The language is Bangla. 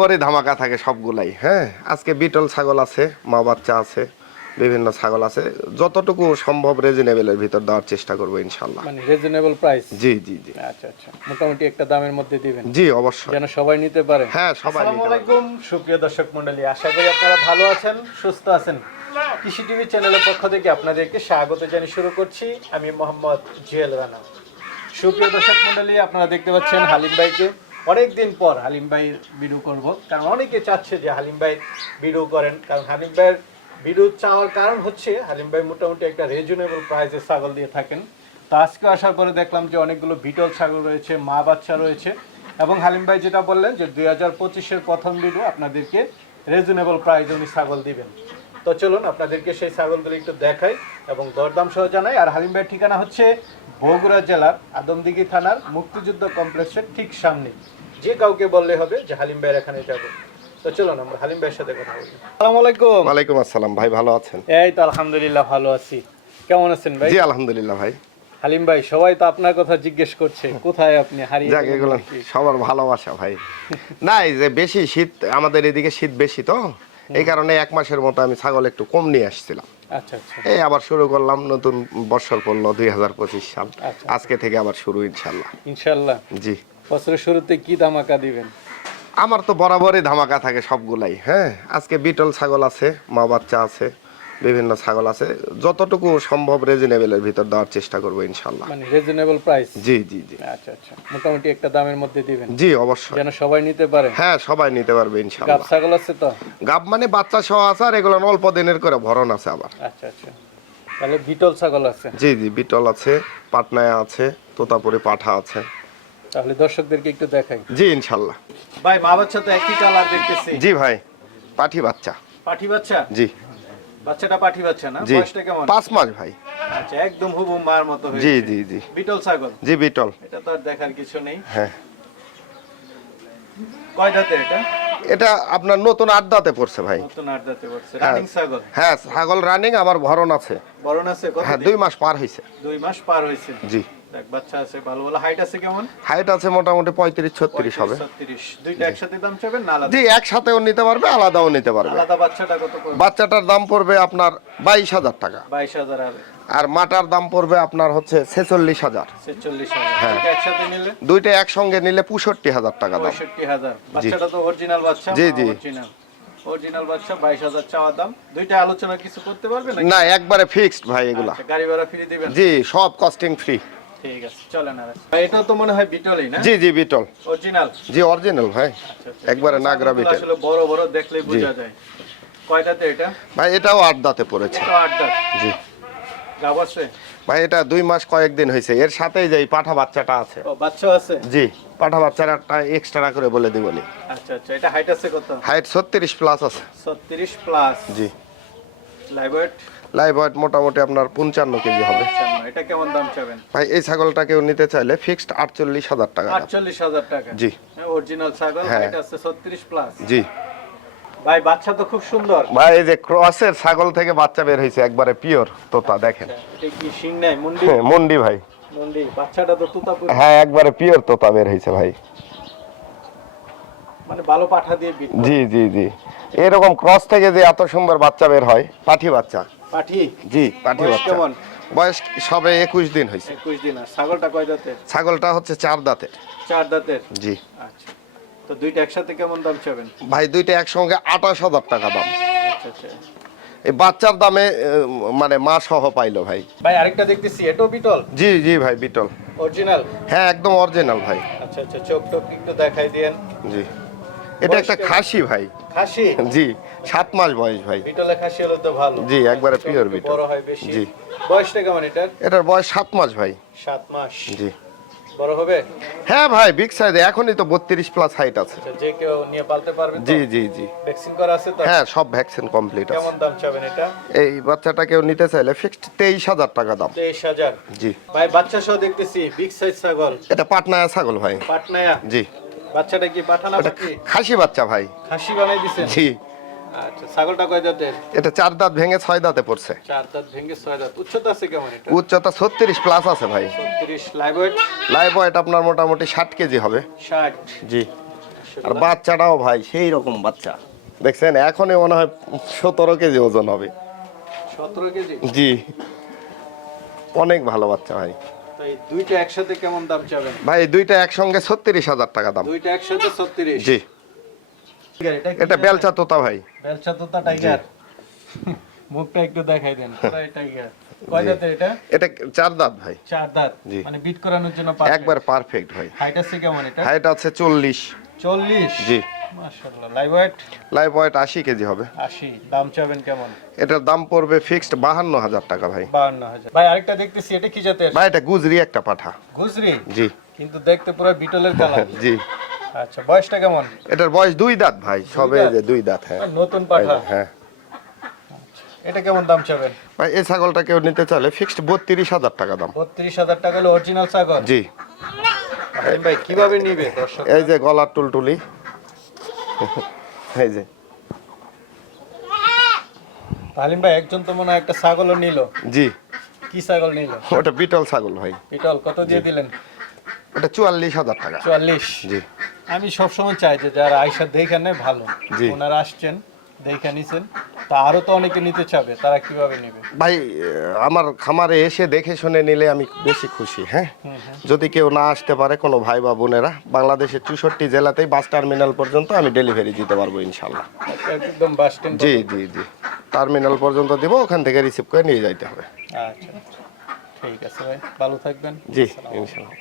পরে ধামাকা থাকে সবগুলাই। হ্যাঁ আজকে বিটল ছাগল আছে মা বাচ্চা আছে বিভিন্ন ছাগল আছে। যতটুকু সম্ভব রেজনেবলের ভিতর দেওয়ার চেষ্টা করব ইনশাল্লাহ। মানে রিজনেবল প্রাইস জি জি জি। আচ্ছা আচ্ছা। মোটামুটি একটা দামের মধ্যে দিবেন। জি অবশ্যই। যেন সবাই নিতে পারে। হ্যাঁ সবাই নিতে পারবে। আলাইকুম সুপ্রিয় দর্শক মণ্ডলী। আশা করি আপনারা ভালো আছেন সুস্থ আছেন। কৃষি টিভি চ্যানেলের পক্ষ থেকে আপনাদেরকে স্বাগত জানিয়ে শুরু করছি। আমি মোহাম্মদ জুয়েল রানা। সুপ্রিয় দর্শক মণ্ডলী আপনারা দেখতে পাচ্ছেন হালিম ভাইকে। অনেক দিন পর হালিম ভাইয়ের ভিডিও করব। কারণ অনেকে চাচ্ছে যে হালিম ভাই ভিডিও করেন। কারণ হালিম ভাইয়ের ভিডিও চাওয়ার কারণ হচ্ছে হালিম ভাই মোটামুটি একটা রিজনেবল প্রাইসে ছাগল দিয়ে থাকেন। তো আজকে আসার পরে দেখলাম যে অনেকগুলো বিটল ছাগল রয়েছে, মা বাচ্চা রয়েছে। এবং হালিম ভাই যেটা বললেন যে দুই হাজার পঁচিশের প্রথম ভিডিও আপনাদেরকে রিজনেবল প্রাইসে উনি ছাগল দিবেন। তো চলুন আপনাদেরকে সেই ছাগলগুলো একটু দেখাই এবং দরদাম সহ জানাই। আর হালিম ভাইয়ের ঠিকানা হচ্ছে বগুড়া জেলার আদমদিঘি থানার মুক্তিযুদ্ধ কমপ্লেক্সের ঠিক সামনে। যে কাউকে বললে হবে যে হালিম ভাইয়ের এখানে যাব। তো চলুন আমরা হালিম ভাইয়ের সাথে কথা বলি। আসসালামু আলাইকুম। ওয়ালাইকুম আসসালাম ভাই ভালো আছেন? এই তো আলহামদুলিল্লাহ ভালো আছি। কেমন আছেন ভাই? জি আলহামদুলিল্লাহ ভাই। হালিম ভাই সবাই তো আপনার কথা জিজ্ঞেস করছে কোথায় আপনি? হারিয়ে যাক গেলেন এগুলো সবার ভালোবাসা ভাই। না এই যে বেশি শীত আমাদের এদিকে শীত বেশি তো। এই কারণে এক মাসের মতো আমি ছাগল একটু কম নিয়ে আসছিলাম। এই আবার শুরু করলাম নতুন বৎসর পড়ল দুই হাজার পঁচিশ সাল। আচ্ছা। আজকে থেকে আবার শুরু ইনশাল্লাহ। ইনশাল্লাহ। জি। বছরের শুরুতে কি ধামাকা দিবেন? আমার তো বরাবরই ধামাকা থাকে সবগুলাই হ্যাঁ? আজকে বিটল ছাগল আছে মা বাচ্চা আছে। বিভিন্ন ছাগল আছে। যতটুকু সম্ভব রেজনেবলের ভিতর দেওয়ার চেষ্টা করব ইনশাল্লাহ মানে রিজনেবল প্রাইস জি জি জি। আচ্ছা আচ্ছা। মোটামুটি একটা দামের মধ্যে দিবেন। জি অবশ্যই। যেন সবাই নিতে পারে। হ্যাঁ সবাই নিতে পারবে ইনশাআল্লাহ। গাব ছাগল আছে তো? গাব মানে বাচ্চা সহ আছে আর এগুলো অল্প দিনের করে ভরণ আছে আবার। আচ্ছা আচ্ছা। তাহলে বিটল ছাগল আছে? জি জি বিটল আছে পাটনায় আছে তোতাপুরি পাঠা আছে। তাহলে দর্শকদেরকে একটু দেখাই। জি ইনশাল্লাহ ভাই মা বাচ্চা তো একই কালার দেখতেছি। জি ভাই। পাঠি বাচ্চা। পাঠি বাচ্চা? জি। বাচ্চাটা পাঠি বাচ্চা না? জি। বয়সটা কেমন? পাঁচ মাস ভাই। আচ্ছা একদম হুবহু মার মতো হয়েছে। জি জি বিটল ছাগল? জি বিটল। এটা তো আর দেখার কিছু নেই। হ্যাঁ। কয় দাঁতে এটা? এটা আপনার নতুন আড্ডাতে পড়ছে ভাই। নতুন আট দাঁতে পড়ছে। হ্যাঁ। রানিং ছাগল? হ্যাঁ ছাগল রানিং আবার ভরণ আছে। বরণ আছে কত হ্যাঁ? দুই মাস পার হয়েছে। দুই মাস পার হয়েছে। জি। দেখ বাচ্চা আছে ভালো ভালো হাইট আছে কেমন? হাইট আছে মোটামুটি পঁয়ত্রিশ ছত্রিশ হবে। 36 দুইটা একসাথে দাম চাবেন না আলাদা? জি একসাথেও নিতে পারবে আলাদাও নিতে পারবে। আলাদা বাচ্চাটা কত পড়বে? বাচ্চাটার দাম পড়বে আপনার বাইশ হাজার টাকা। বাইশ হাজার আর আর মাটার দাম পড়বে আপনার হচ্ছে ছেচল্লিশ হাজার। হ্যাঁ। দুইটা একসঙ্গে নিলে পঁয়ষট্টি হাজার টাকা দাম। পঁয়ষট্টি বাচ্চাটা তো অরিজিনাল বাচ্চা জি, জি। অরিজিনাল অরিজিনাল বাচ্চা বাইশ হাজার চাওয়া দাম। দুইটা আলোচনা কিছু করতে পারবে না না একবারে ফিক্সড ভাই এগুলা। গাড়ি ভাড়া ফ্রি দিবেন? জি সব কস্টিং ফ্রি ঠিক আছে চলেন আর ভাই, তো মনে হয় বিটলই না? জি জি বিটল। অরিজিনাল জি অরিজিনাল ভাই। একবারে নাগরা বিটল আসলে বড় বড় দেখলেই বোঝা যায়। কয়টাতে এটা? ভাই এটাও আট দাঁতে পড়েছে। আট দাঁত? জি। গাব আছে? ভাই এটা দুই মাস কয়েকদিন হয়েছে। এর সাথেই যে এই পাঠা বাচ্চাটা আছে। ও বাচ্চা আছে? জি পাঠা বাচ্চার একটা এক্সট্রা করে বলে দিবনি আচ্ছা আচ্ছা এটা হাইট আছে কত? হাইট ছত্রিশ প্লাস আছে। ছত্রিশ প্লাস জি। লাইভ লাইভ ওয়েট মোটামুটি আপনার পঞ্চান্ন কেজি হবে। এটা কেমন দাম চাবেন? ভাই এই ছাগলটা কেউ নিতে চাইলে ফিক্সড আটচল্লিশ হাজার টাকা। আটচল্লিশ হাজার টাকা। জি। অরিজিনাল ছাগল হ্যাঁ। আছে ছত্রিশ প্লাস জি। ভাই বাচ্চা তো খুব সুন্দর। ভাই এই যে ক্রসের ছাগল থেকে বাচ্চা বের হয়েছে একবারে পিওর তোতা দেখেন। কি শিং নাই মুন্ডি? হ্যাঁ, মন্ডি ভাই। মুন্ডি বাচ্চাটা তো হ্যাঁ একবারে পিওর তোতা বের হয়েছে ভাই। মানে ভালো পাঠা দিয়ে জি জি জি। এরকম ক্রস থেকে যে এত সুন্দর বাচ্চা বের হয় পাঠি বাচ্চা। পাঠি? জি পাঠি বাচ্চা। কেমন? বয়স সবে একুশ দিন হয়েছে। একুশ দিন। আর ছাগলটা কয় দাঁতের? ছাগলটা হচ্ছে চার দাঁতের। চার দাঁতের? জি। আচ্ছা। তো দুইটা একসাথে কেমন দাম চাবেন? ভাই দুইটা একসঙ্গে আঠাশ হাজার টাকা দাম। আচ্ছা আচ্ছা। এই বাচ্চার দামে মানে মা সহ পাইলো ভাই। ভাই আরেকটা দেখতেছি। এটাও বিটল? জি জি ভাই বিটল। অরিজিনাল হ্যাঁ একদম অরিজিনাল ভাই। আচ্ছা আচ্ছা। চোখ টোক একটু দেখাই দিয়েন। জি। এটা একটা খাসি ভাই। খাসি? জি সাত মাস বয়স ভাই। বিটলে খাসি হলে তো ভালো। জি, একবারে একটু বিটল। বড় হয় বেশি। জি। বয়সটা কেমন এটার? এটার বয়স সাত মাস ভাই। সাত মাস। জি। বড় হবে? হ্যাঁ ভাই বিগ সাইজ এখনই তো বত্রিশ প্লাস হাইট আছে। আচ্ছা, যে কেউ নিয়ে পালতে পারবে জি জি জি। ভ্যাকসিন করা আছে তো? হ্যাঁ সব ভ্যাকসিন কমপ্লিট আছে। কেমন দাম চাবেন এটা? এই বাচ্চাটা কেউ নিতে চাইলে ফিক্সড তেইশ হাজার টাকা দাম। তেইশ হাজার? জি। ভাই বাচ্চা সহ দেখতেছি বিগ সাইজ ছাগল। এটা পাটনায়া ছাগল ভাই। পাটনায়া? জি। বাচ্চাটা কি এটা পাখি খাসি বাচ্চা ভাই। খাসি বানাই দিছেন জি। আচ্ছা ছাগলটা কয় দাঁতের এটা চার দাঁত ভেঙে ছয় দাঁতে পড়ছে। চার দাঁত ভেঙে ছয় দাঁত। উচ্চতা আছে কেমন এটা? উচ্চতা ছত্রিশ প্লাস আছে ভাই। ছত্রিশ। লাইভ ওয়েট লাইভ ওয়েট আপনার মোটামুটি ষাট কেজি হবে। ষাট। জি। আর বাচ্চাটাও ভাই সেই রকম বাচ্চা। দেখছেন এখনই মনে হয় সতেরো কেজি ওজন হবে। সতেরো কেজি? জি। অনেক ভালো বাচ্চা ভাই। দুইটা একসাথে কেমন দাম চাবেন? ভাই দুইটা একসঙ্গে ছত্রিশ হাজার টাকা দাম। দুইটা একসাথে ছত্রিশ? জি। এটা বেলচা তোতা ভাই। বেলচা তোতা টাইগার মুখটা একটু দেখাই দেন। টাইগার কয় দাঁতের এটা? এটা চার দাঁত ভাই। চার দাঁত। মানে বিট করানোর জন্য একবার পারফেক্ট ভাই। হাইট আছে কেমন এটা? হাইট আছে চল্লিশ। চল্লিশ? জি। মাশাআল্লাহ। লাইভ ওয়েট লাইভ ওয়েট আশি কেজি হবে। আশি। দাম চাবেন কেমন? এটার দাম পড়বে ফিক্সড বাহান্ন হাজার টাকা ভাই। বাহান্ন হাজার ভাই আরেকটা দেখতেছি এটা কি জাতের? ভাই এটা গুজরি একটা পাঠা। গুজরি? জি। কিন্তু দেখতে পুরো বিটলের কালার। জি। আচ্ছা বয়সটা কেমন? এটার বয়স দুই দাঁত ভাই সবে যে দুই দাঁত হ্যাঁ। নতুন পাঠা। হ্যাঁ। এটা কেমন দাম চাবেন ভাই এই ছাগলটা কেউ নিতে চাইলে ফিক্সড বত্রিশ হাজার টাকা দাম। বত্রিশ হাজার টাকা হলো অরিজিনাল ছাগল? জি। ভাই কীভাবে নিবে দর্শক? এই যে গলার টুলটুলি। এই যে। হালিম ভাই একজন তো মনে হয় একটা ছাগলও নিল। জি। কি ছাগল নিল? ওটা বিটল ছাগল ভাই। বিটল কত দিয়ে দিলেন? ওটা চুয়াল্লিশ হাজার টাকা। চুয়াল্লিশ? জি। আমি সবসময় চাই যে যারা আইসা দেখে নেয় ভালো। জি। ওনারা আসছেন দেখে নিছেন। তা আরও তো অনেকে নিতে চাবে তারা কীভাবে নেবে? ভাই আমার খামারে এসে দেখে শুনে নিলে আমি বেশি খুশি হ্যাঁ। যদি কেউ না আসতে পারে কোনো ভাই বা বোনেরা বাংলাদেশের চৌষট্টি জেলাতেই বাস টার্মিনাল পর্যন্ত আমি ডেলিভারি দিতে পারব ইনশাল্লাহ একদম বাস স্ট্যান্ড জি জি জি। টার্মিনাল পর্যন্ত দিব ওখান থেকে রিসিভ করে নিয়ে যাইতে হবে। আচ্ছা ঠিক আছে ভাই ভালো থাকবেন। জি ইনশাল্লাহ